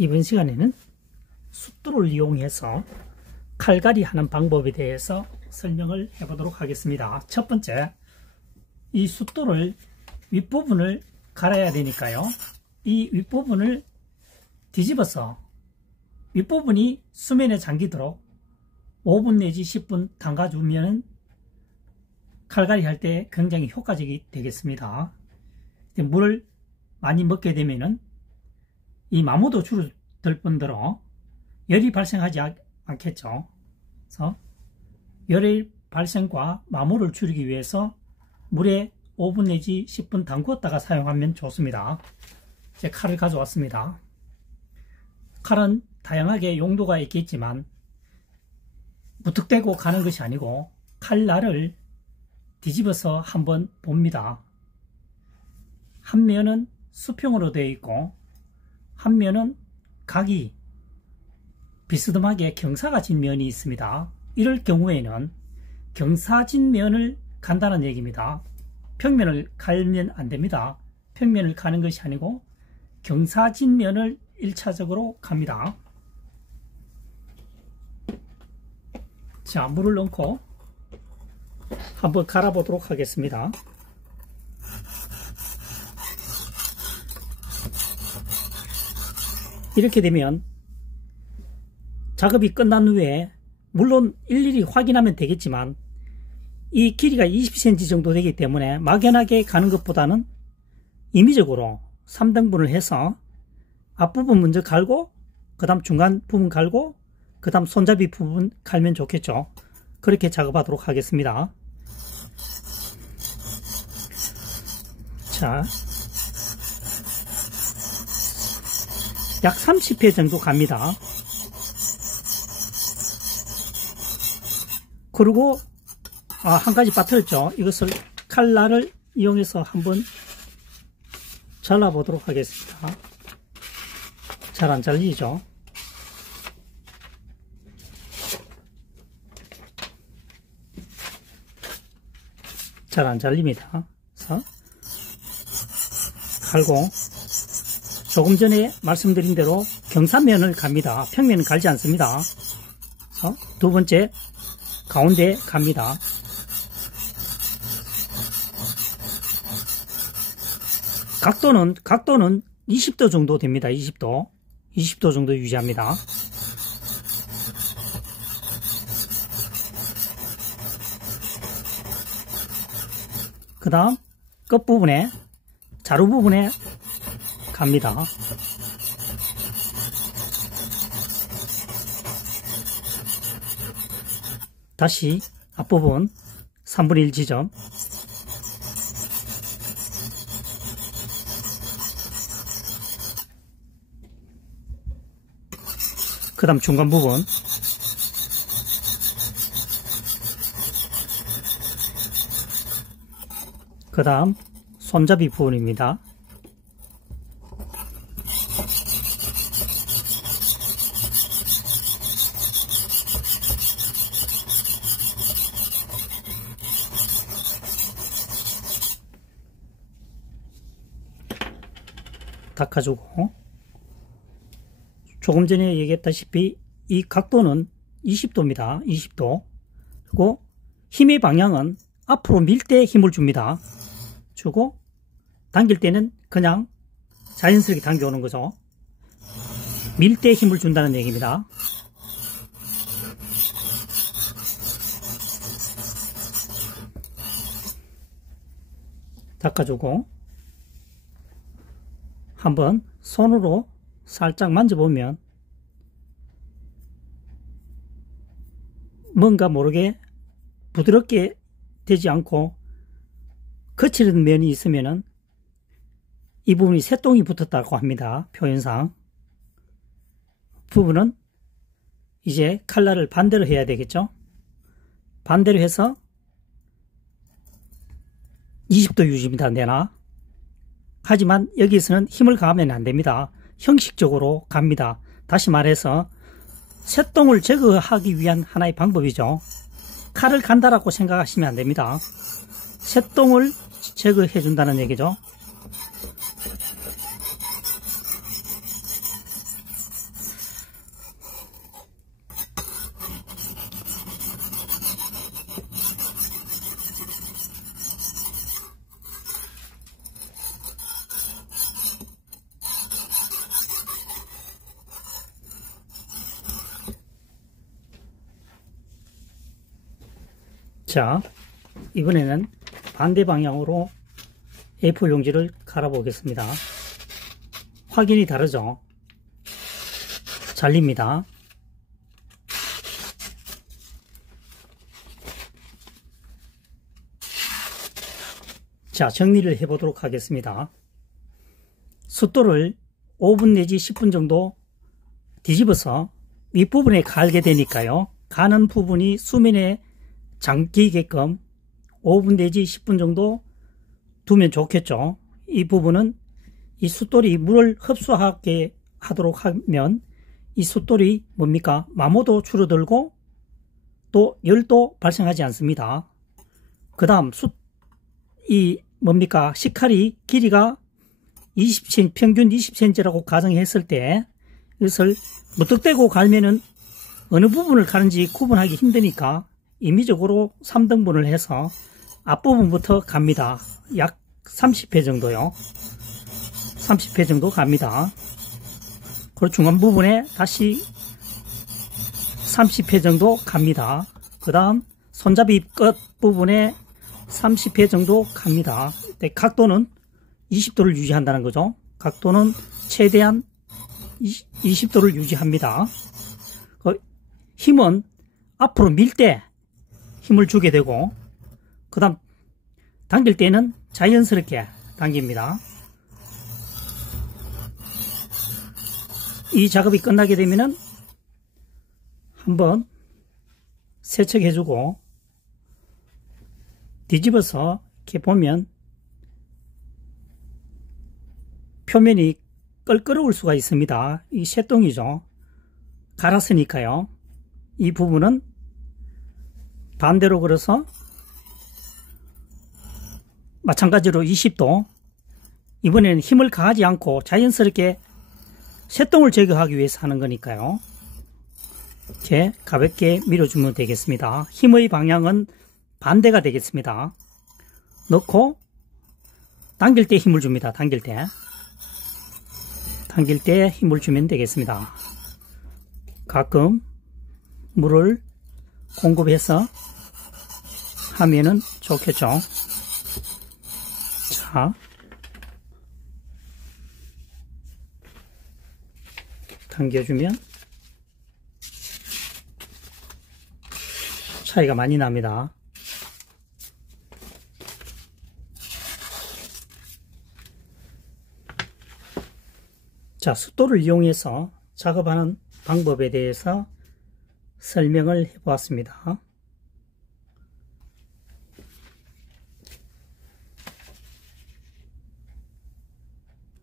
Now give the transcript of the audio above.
이번 시간에는 숫돌을 이용해서 칼갈이 하는 방법에 대해서 설명을 해보도록 하겠습니다. 첫 번째, 이 숫돌을 윗부분을 갈아야 되니까요. 이 윗부분을 뒤집어서 윗부분이 수면에 잠기도록 5분 내지 10분 담가주면 칼갈이 할 때 굉장히 효과적이 되겠습니다. 물을 많이 먹게 되면은 이 마모도 줄어들 뿐더러 열이 발생하지 않겠죠. 그래서 열의 발생과 마모를 줄이기 위해서 물에 5분 내지 10분 담궜다가 사용하면 좋습니다. 이제 칼을 가져왔습니다. 칼은 다양하게 용도가 있겠지만 무턱대고 가는 것이 아니고 칼날을 뒤집어서 한번 봅니다. 한 면은 수평으로 되어 있고 한 면은 각이 비스듬하게 경사가 진 면이 있습니다. 이럴 경우에는 경사진 면을 간다는 얘기입니다. 평면을 갈면 안 됩니다. 평면을 가는 것이 아니고 경사진 면을 1차적으로 갑니다. 자, 물을 넣고 한번 갈아보도록 하겠습니다. 이렇게 되면 작업이 끝난 후에 물론 일일이 확인하면 되겠지만 이 길이가 20cm 정도 되기 때문에 막연하게 가는 것보다는 임의적으로 3등분을 해서 앞부분 먼저 갈고 그 다음 중간 부분 갈고 그 다음 손잡이 부분 갈면 좋겠죠. 그렇게 작업하도록 하겠습니다. 자, 약 30회 정도 갑니다. 그리고 한 가지 빠뜨렸죠. 이것을 칼날을 이용해서 한번 잘라보도록 하겠습니다. 잘 안 잘리죠. 잘 안 잘립니다. 그래서 칼고 조금 전에 말씀드린 대로 경사면을 갑니다. 평면은 갈지 않습니다. 그래서 두 번째 가운데 갑니다. 각도는 20도 정도 됩니다. 20도 정도 유지합니다. 그 다음 끝부분에 자루 부분에 갑니다. 다시 앞부분 3분의 1 지점 그 다음 중간 부분 그 다음 손잡이 부분입니다. 닦아주고 조금 전에 얘기했다시피 이 각도는 20도입니다. 20도. 그리고 힘의 방향은 앞으로 밀 때 힘을 줍니다. 주고 당길 때는 그냥 자연스럽게 당겨오는 거죠. 밀 때 힘을 준다는 얘기입니다. 닦아주고 한번 손으로 살짝 만져보면 뭔가 모르게 부드럽게 되지 않고 거칠은 면이 있으면은 이 부분이 새똥이 붙었다고 합니다. 표현상. 부분은 이제 칼날을 반대로 해야 되겠죠. 반대로 해서 20도 유지입니다. 내나. 하지만 여기서는 힘을 가하면 안 됩니다. 형식적으로 갑니다. 다시 말해서 새똥을 제거하기 위한 하나의 방법이죠. 칼을 간다라고 생각하시면 안 됩니다. 새똥을 제거해 준다는 얘기죠. 자, 이번에는 반대 방향으로 A4 용지를 갈아보겠습니다. 확연히 다르죠? 잘립니다. 자, 정리를 해보도록 하겠습니다. 숫도를 5분 내지 10분 정도 뒤집어서 윗부분에 갈게 되니까요. 가는 부분이 수면에 잠기게끔 5분 내지 10분 정도 두면 좋겠죠. 이 부분은 이 숫돌이 물을 흡수하게 하도록 하면 이 숫돌이 뭡니까? 마모도 줄어들고 또 열도 발생하지 않습니다. 그 다음 식칼이 길이가 20cm, 평균 20cm라고 가정했을 때 이것을 무턱대고 갈면은 어느 부분을 가는지 구분하기 힘드니까 임의적으로 3등분을 해서 앞부분부터 갑니다. 약 30회 정도요. 30회 정도 갑니다. 그리고 중간 부분에 다시 30회 정도 갑니다. 그 다음 손잡이 끝 부분에 30회 정도 갑니다. 각도는 20도를 유지한다는 거죠. 각도는 최대한 20도를 유지합니다. 힘은 앞으로 밀 때 힘을 주게 되고, 그 다음 당길 때는 자연스럽게 당깁니다. 이 작업이 끝나게 되면은 한번 세척해주고 뒤집어서 이렇게 보면 표면이 껄끄러울 수가 있습니다. 이 쇠똥이죠. 갈았으니까요. 이 부분은 반대로 걸어서 마찬가지로 20도, 이번에는 힘을 가하지 않고 자연스럽게 쇠똥을 제거하기 위해서 하는 거니까요. 이렇게 가볍게 밀어주면 되겠습니다. 힘의 방향은 반대가 되겠습니다. 넣고 당길 때 힘을 줍니다. 당길 때 힘을 주면 되겠습니다. 가끔 물을 공급해서 하면은 좋겠죠. 자, 당겨주면 차이가 많이 납니다. 자, 숫돌을 이용해서 작업하는 방법에 대해서 설명을 해보았습니다.